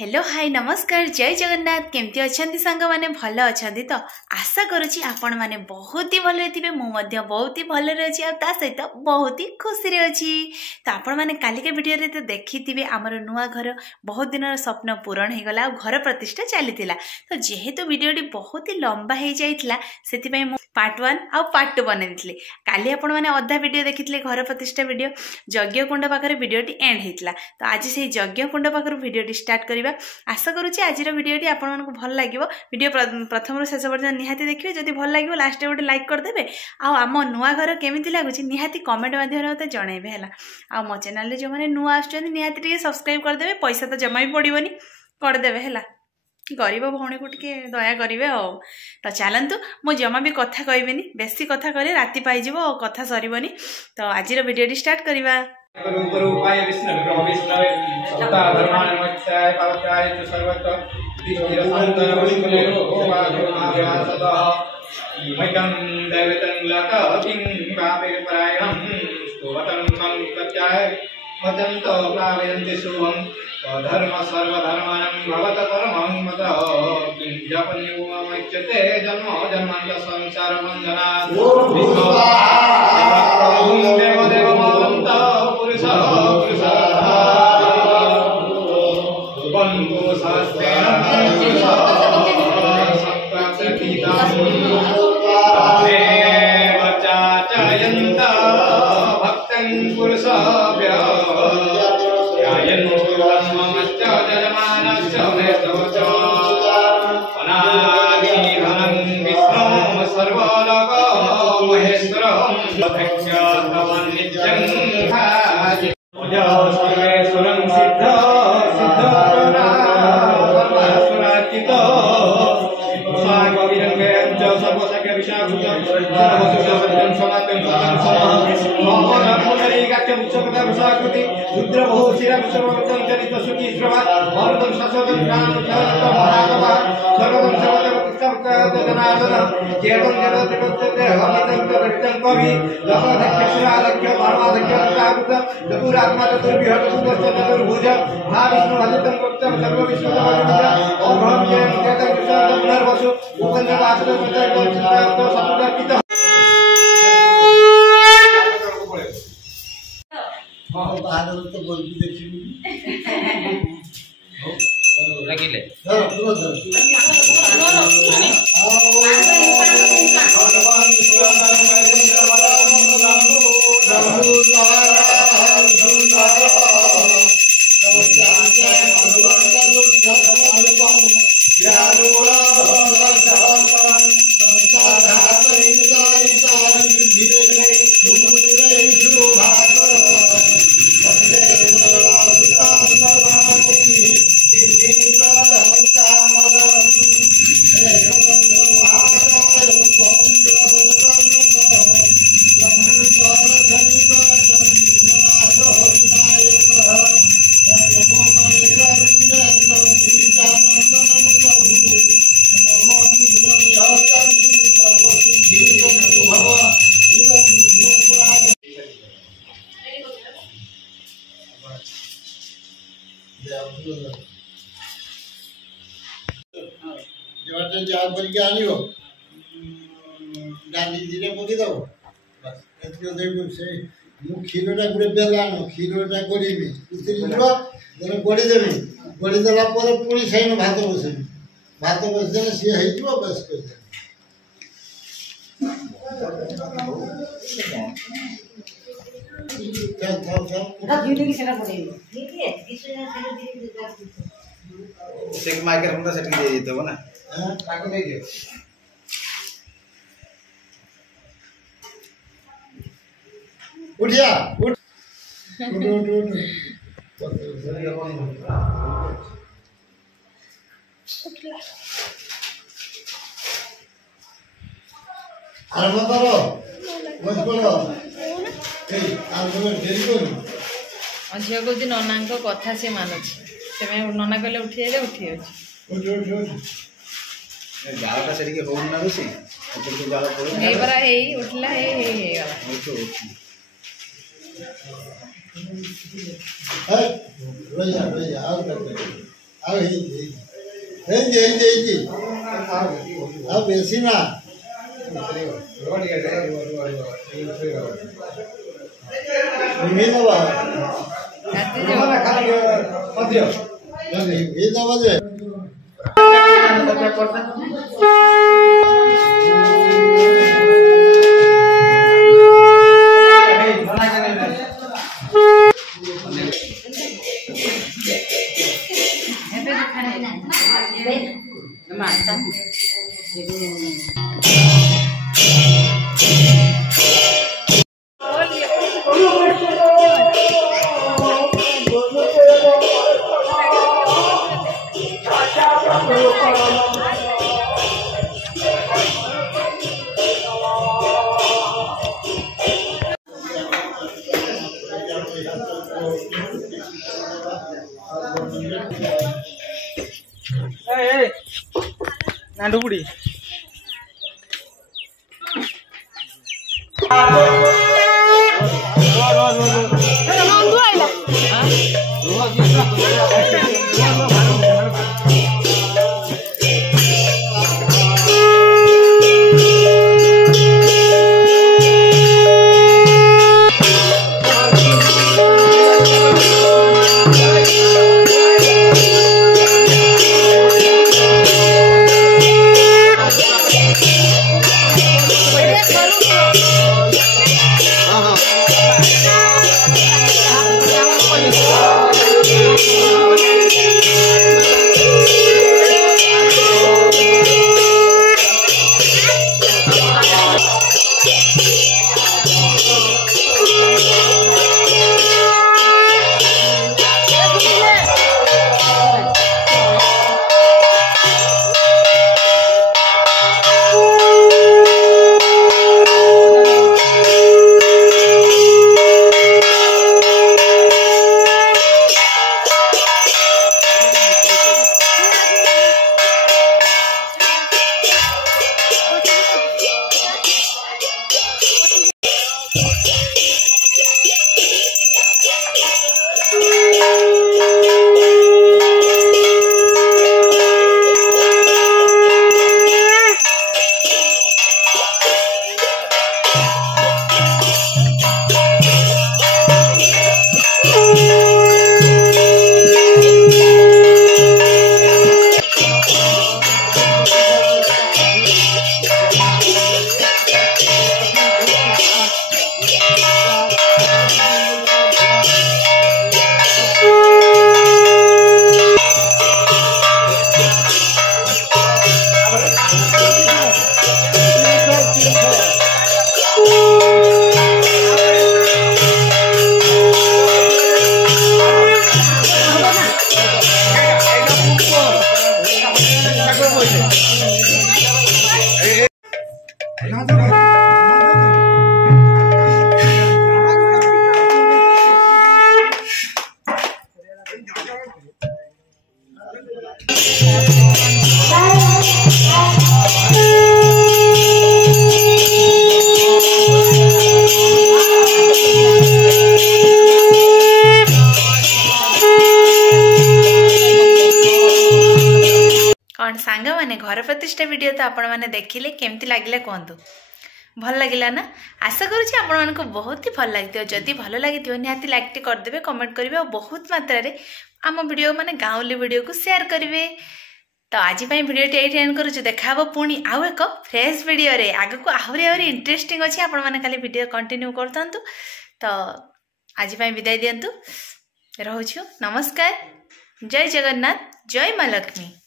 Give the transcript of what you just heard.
Hello hi नमस्कार जय जगन्नाथ केमती अच्छा सांग मैंने भल अच्छा तो आशा करुच्ची आपण मैंने बहुत ही भल थे मुझे बहुत ही भल अच्छी आ सहित बहुत ही खुशी अच्छी तो आपण मैंने कालिका वीडियो तो देखी थे आमर नुआ घर बहुत दिन स्वप्न पूरण हो गला घर प्रतिष्ठा चली तो जेहेतु वीडियोटी बहुत ही लंबा हो जाता से पार्ट 1 आ पार्ट 2 बनई काली आपण मैंने अधा वीडियो देखी घर प्रतिष्ठा वीडियो यज्ञ कुंड पाखे वीडियोटी एंड होता तो आज से यज्ञ कुंड पाखर वीडियोटी स्टार्ट करवा आशा करुच्ची आज वीडियोटी आपण भल लगे वीडियो प्रथम शेष पर्यटन निहाती देखिए जदि भल लगे लास्ट गोटे लाइक करदे आम नुआ घर केमी लगुच निहाती कमेंट माध्यम मत जनइबे है आ मो चैनल जो मैंने नुआ आसती सब्सक्राइब करदे पैसा तो जमा भी पड़ोनी करदे है गरीब भौणी को टिके दया करेंगे तो चलतु मु जमा भी कथा कहबेनी बेसी कथा करे राति पाइज कथा सरबनी तो आज वीडियो स्टार्ट करवा मदन्तो प्रावयन्ति शुभं धर्म सर्वधर्मानं भवत परमं मतः जपन्युमच्यते जन्म जन्मान्त संसार बन्धनात् विश्वं देवदेवमन्त पुरुषः पुरुषः बन्धु सहस्रेण पुरुषः सप्तकृतं देव चाचयन्त भक्तं पुरुषाभ्य क्षीरटा गोटे बेलान क्षीरटा गड़ी गड़ीदेवी गड़ीदेला पुणी सही भात बसैबी भात बसदेले सी हो बस कर उठिया उठ आरंभ करो बस करो झील कौन नना कथा सी मानुची से नना कहले उठी जाए उठी जालटा से होना रोसी परा उठला रोजा रोजा ଆଉ ବେଶୀ ନା ଦବା ଯେ नांडुपुड़ी कौन सांग मैंने घर प्रतिष्ठा वीडियो तो आपण मैंने देखिले केमती लगिला कहतु भल लगिला ना आशा करुँच आपण को बहुत ही भल लगी जदि भल लगी निहाती लाइक टे करदे कमेंट करेंगे और बहुत मात्रा आम वीडियो माने गाँवली वीडियो को शेयर करेंगे। तो आज वीडियो ये एंड करुँ देखा पुणी आउ एक फ्रेश वीडियो रे आग को आहरी इंटरेस्टिंग अच्छी आपण मैंने खाली वीडियो कंटिन्यू करता। तो आज विदाय दिंतु रोचु नमस्कार जय जगन्नाथ जय माँ लक्ष्मी।